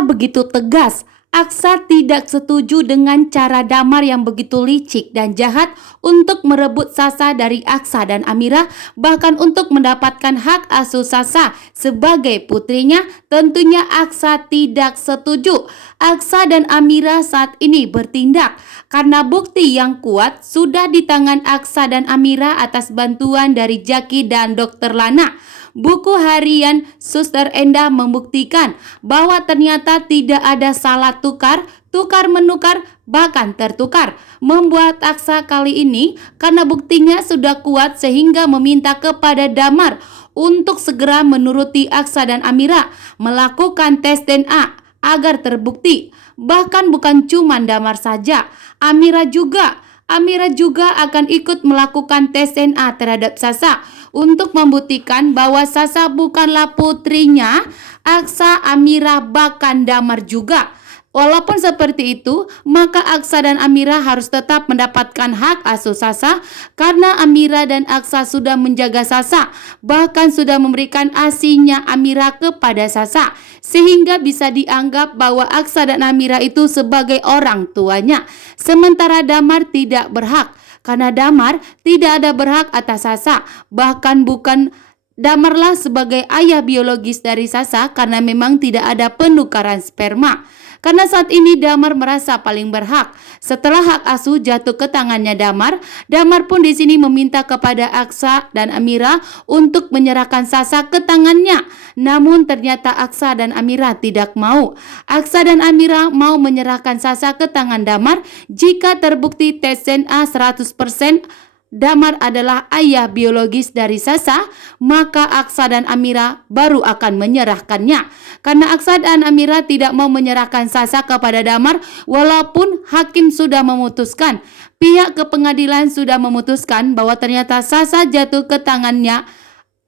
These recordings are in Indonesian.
Aksa begitu tegas. Aksa tidak setuju dengan cara Damar yang begitu licik dan jahat untuk merebut Sasa dari Aksa dan Amira, bahkan untuk mendapatkan hak asuh Sasa sebagai putrinya. Tentunya Aksa tidak setuju. Aksa dan Amira saat ini bertindak karena bukti yang kuat sudah di tangan Aksa dan Amira atas bantuan dari Jaki dan Dokter Lana. Buku harian Suster Endah membuktikan bahwa ternyata tidak ada salah tukar menukar, bahkan tertukar. Membuat Aksa kali ini karena buktinya sudah kuat sehingga meminta kepada Damar untuk segera menuruti Aksa dan Amira melakukan tes DNA agar terbukti. Bahkan bukan cuma Damar saja, Amira juga akan ikut melakukan tes DNA terhadap Sasa untuk membuktikan bahwa Sasa bukanlah putrinya Aksa, Amira, bahkan Damar juga. Walaupun seperti itu, maka Aksa dan Amira harus tetap mendapatkan hak asuh Sasa karena Amira dan Aksa sudah menjaga Sasa, bahkan sudah memberikan ASINya Amira kepada Sasa, sehingga bisa dianggap bahwa Aksa dan Amira itu sebagai orang tuanya. Sementara Damar tidak berhak, karena Damar tidak ada berhak atas Sasa, bahkan bukan Damarlah sebagai ayah biologis dari Sasa karena memang tidak ada penukaran sperma. Karena saat ini Damar merasa paling berhak. Setelah hak asuh jatuh ke tangannya Damar pun di sini meminta kepada Aksa dan Amira untuk menyerahkan Sasa ke tangannya. Namun ternyata Aksa dan Amira tidak mau. Aksa dan Amira mau menyerahkan Sasa ke tangan Damar jika terbukti tes DNA 100% Damar adalah ayah biologis dari Sasa, maka Aksa dan Amira baru akan menyerahkannya. Karena Aksa dan Amira tidak mau menyerahkan Sasa kepada Damar walaupun hakim sudah memutuskan. Pihak kepengadilan sudah memutuskan bahwa ternyata Sasa jatuh ke tangannya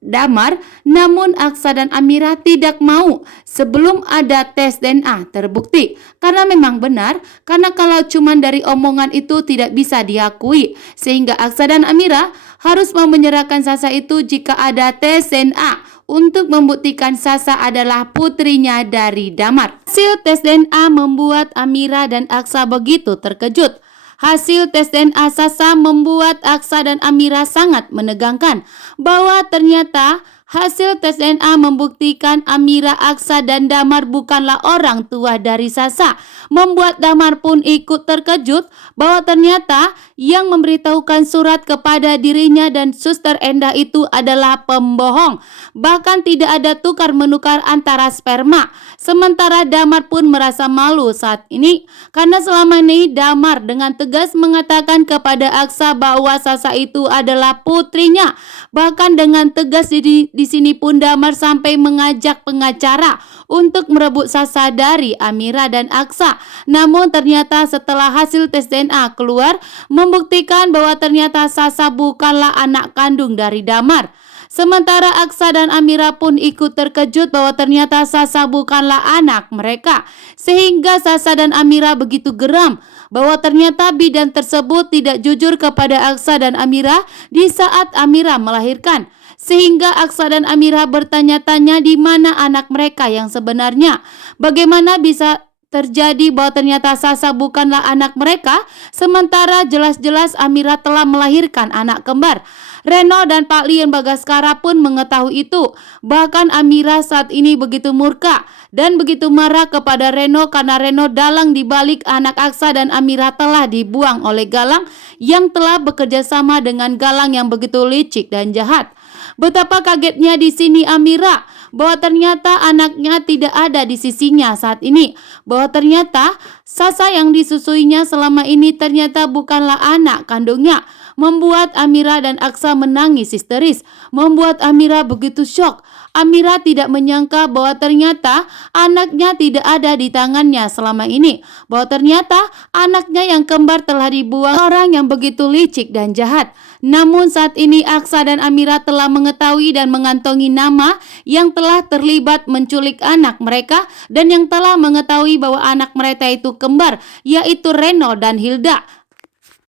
Damar, namun Aksa dan Amira tidak mau sebelum ada tes DNA terbukti. Karena memang benar, karena kalau cuma dari omongan itu tidak bisa diakui, sehingga Aksa dan Amira harus mau menyerahkan Sasa itu jika ada tes DNA untuk membuktikan Sasa adalah putrinya dari Damar. Hasil tes DNA membuat Amira dan Aksa begitu terkejut. Hasil tes DNA Sasa membuat Aksa dan Amira sangat menegangkan bahwa ternyata hasil tes DNA membuktikan Amira, Aksa, dan Damar bukanlah orang tua dari Sasa. Membuat Damar pun ikut terkejut bahwa ternyata yang memberitahukan surat kepada dirinya dan Suster Endah itu adalah pembohong. Bahkan tidak ada tukar-menukar antara sperma. Sementara Damar pun merasa malu saat ini karena selama ini Damar dengan tegas mengatakan kepada Aksa bahwa Sasa itu adalah putrinya. Bahkan dengan tegas di sini pun Damar sampai mengajak pengacara untuk merebut Sasa dari Amira dan Aksa. Namun ternyata setelah hasil tes DNA keluar membuktikan bahwa ternyata Sasa bukanlah anak kandung dari Damar. Sementara Aksa dan Amira pun ikut terkejut bahwa ternyata Sasa bukanlah anak mereka. Sehingga Sasa dan Amira begitu geram bahwa ternyata bidan tersebut tidak jujur kepada Aksa dan Amira di saat Amira melahirkan. Sehingga Aksa dan Amira bertanya-tanya di mana anak mereka yang sebenarnya. Bagaimana bisa terjadi bahwa ternyata Sasa bukanlah anak mereka, sementara jelas-jelas Amira telah melahirkan anak kembar. Reno dan Pak Lian Bagaskara pun mengetahui itu. Bahkan Amira saat ini begitu murka dan begitu marah kepada Reno karena Reno dalang dibalik anak Aksa dan Amira telah dibuang oleh Galang yang telah bekerja sama dengan Galang yang begitu licik dan jahat. Betapa kagetnya di sini Amira bahwa ternyata anaknya tidak ada di sisinya saat ini. Bahwa ternyata Sasa yang disusuinya selama ini ternyata bukanlah anak kandungnya. Membuat Amira dan Aksa menangis histeris. Membuat Amira begitu syok. Amira tidak menyangka bahwa ternyata anaknya tidak ada di tangannya selama ini. Bahwa ternyata anaknya yang kembar telah dibuang orang yang begitu licik dan jahat. Namun saat ini Aksa dan Amira telah mengetahui dan mengantongi nama yang telah terlibat menculik anak mereka dan yang telah mengetahui bahwa anak mereka itu kembar, yaitu Reno dan Hilda.